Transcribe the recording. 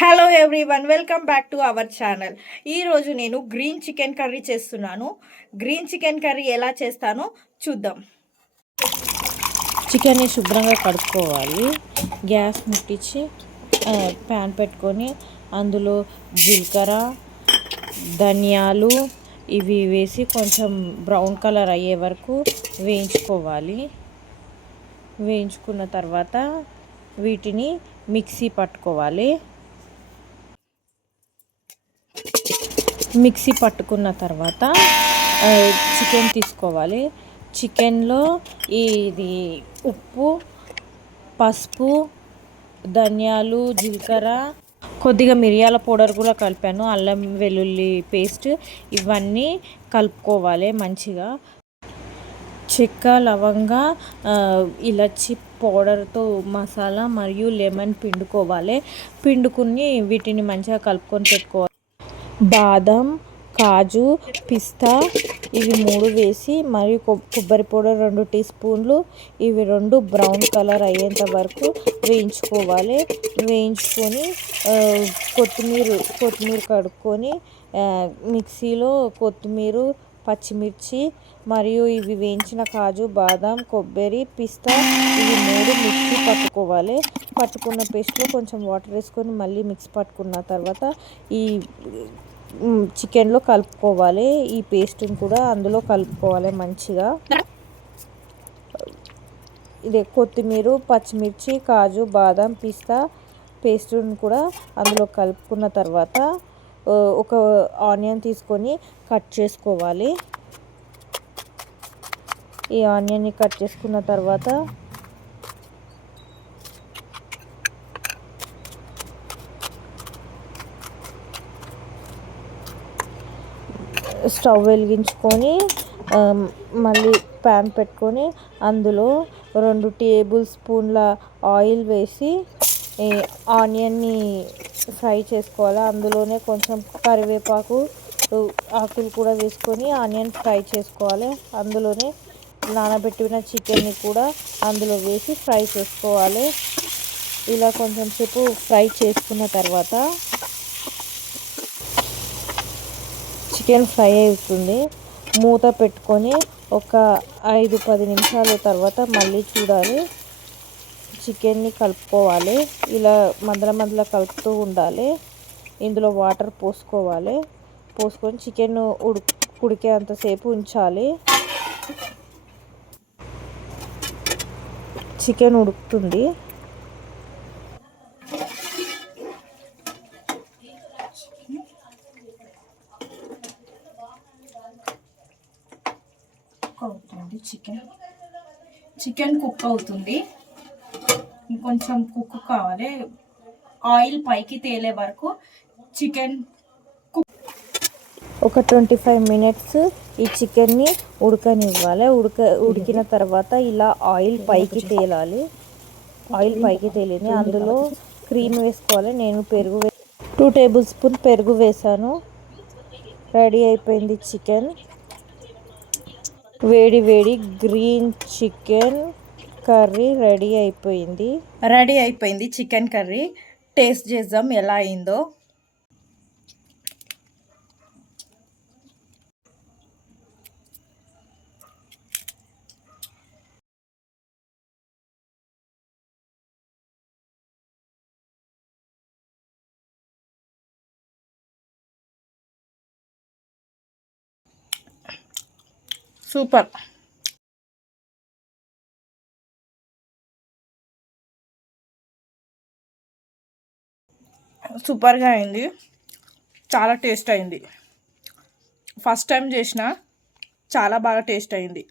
Hello everyone welcome back to our channel ఈరోజు నేను green chicken curry చేస్తున్నాను. Green chicken curry ఎలా చేస్తానో చూద్దాం. చికెన్ని శుభ్రంగా కడుక్కోవాలి. గ్యాస్ ముట్టించి ప్యాన్ పెట్టుకొని అందులో జీలకర్ర ధనియాలు ఇవి వేసి కొంచెం బ్రౌన్ కలర్ అయ్యే వరకు వేయించుకోవాలి. వేయించుకున్న తర్వాత వీటిని మిక్సీ పట్టుకోవాలి. మిక్సీ పట్టుకున్న తర్వాత చికెన్ తీసుకోవాలి. చికెన్లో ఇది ఉప్పు పసుపు ధనియాలు జీలకర్ర కొద్దిగా మిరియాల పౌడర్ కూడా కలిపాను. అల్లం వెల్లుల్లి పేస్ట్ ఇవన్నీ కలుపుకోవాలి మంచిగా. చెక్క లవంగ ఇలాచి పౌడర్తో మసాలా మరియు లెమన్ పిండుకోవాలి. పిండుకుని వీటిని మంచిగా కలుపుకొని పెట్టుకోవాలి. బాదం కాజు పిస్తా ఇవి మూడు వేసి మరియు కొబ్బరి పౌడర్ రెండు టీ స్పూన్లు. ఇవి రెండు బ్రౌన్ కలర్ అయ్యేంత వరకు వేయించుకోవాలి. వేయించుకొని కొత్తిమీర కొత్తిమీర కడుక్కొని మిక్సీలో కొత్తిమీర పచ్చిమిర్చి మరియు ఇవి వేయించిన కాజు బాదం కొబ్బరి పిస్తా ఇవి మూడు మిక్సీ పట్టుకోవాలి. పట్టుకున్న పేస్ట్లో కొంచెం వాటర్ వేసుకొని మళ్ళీ మిక్స్ పట్టుకున్న తర్వాత ఈ చికెన్లో కలుపుకోవాలి. ఈ పేస్ట్ని కూడా అందులో కలుపుకోవాలి మంచిగా. ఇదే కొత్తిమీర పచ్చిమిర్చి కాజు బాదం పిస్తా పేస్ట్ని కూడా అందులో కలుపుకున్న తర్వాత ఒక ఆనియన్ తీసుకొని కట్ చేసుకోవాలి. ఈ ఆనియన్ని కట్ చేసుకున్న తర్వాత స్టవ్ వెలిగించుకొని మళ్ళీ ప్యాన్ పెట్టుకొని అందులో రెండు టేబుల్ స్పూన్ల ఆయిల్ వేసి ఆనియన్ని ఫ్రై చేసుకోవాలి? అందులోనే కొంచెం కరివేపాకు ఆకులు కూడా వేసుకొని ఆనియన్ ఫ్రై చేసుకోవాలి. అందులోనే నానబెట్టిన చికెన్ని కూడా అందులో వేసి ఫ్రై చేసుకోవాలి. ఇలా కొంచెం సేపు ఫ్రై చేసుకున్న తర్వాత చికెన్ ఫ్రై అవుతుంది. మూత పెట్టుకొని ఒక ఐదు పది నిమిషాల తర్వాత మళ్ళీ చూడాలి. చికెన్ని కలుపుకోవాలి. ఇలా మందల మధ్యలో కలుపుతూ ఉండాలి. ఇందులో వాటర్ పోసుకోవాలి. పోసుకొని చికెన్ ఉడు ఉడికేంతసేపు ఉంచాలి. చికెన్ ఉడుకుతుంది. కుక్ అవుతుంది చికెన్. చికెన్ కుక్ అవుతుంది ఇంకొంచెం కుక్ కావాలి. ఆయిల్ పైకి తేలే వరకు చికెన్ ఒక ట్వంటీ ఫైవ్ మినిట్స్ ఈ చికెన్ని ఉడకనివ్వాలి. ఉడక ఉడికిన తర్వాత ఇలా ఆయిల్ పైకి తేలాలి. ఆయిల్ పైకి తేలింది. అందులో క్రీమ్ వేసుకోవాలి. నేను పెరుగు వే టూ టేబుల్ స్పూన్ పెరుగు వేసాను. రెడీ అయిపోయింది చికెన్. వేడి వేడి గ్రీన్ చికెన్ కర్రీ రెడీ అయిపోయింది. రెడీ అయిపోయింది చికెన్ కర్రీ. టేస్ట్ చేద్దాం ఎలా అయిందో. సూపర్. సూపర్గా అయింది. చాలా టేస్ట్ అయింది. ఫస్ట్ టైం చేసిన చాలా బాగా టేస్ట్ అయింది.